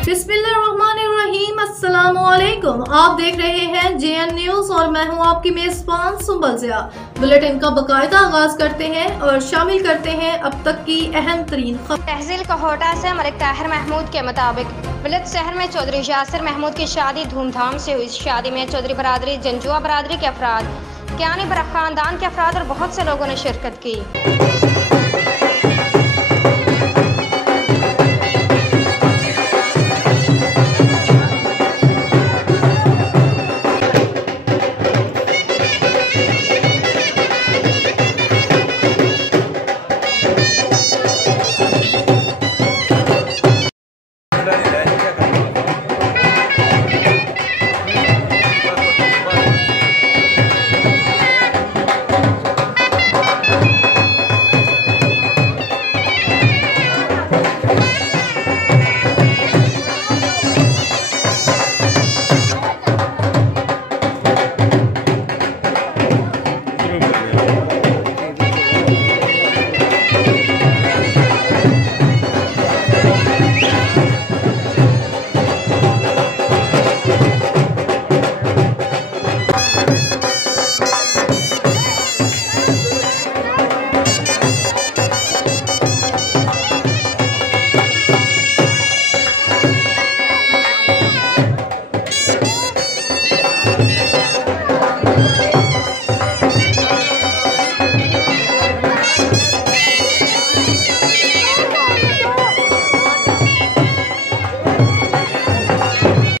बिस्मिल्लाहिर्रहमानिर्रहीम, अस्सलामुअलैकुम। आप देख रहे हैं JN न्यूज और मैं हूं आपकी मेजबान सुंबल ज़िया। बुलेटिन का बाकायदा आगाज करते हैं और शामिल करते हैं अब तक की अहम तरीन खबर। तहसील कहोटा से मलिक ताहर महमूद के मुताबिक विलत शहर में चौधरी यासर महमूद की शादी धूमधाम से हुई। शादी में चौधरी बरादरी, जंजुआ बरादरी के अफराद, क्यानी बरा खानदान के अफराद और बहुत से लोगों ने शिरकत की।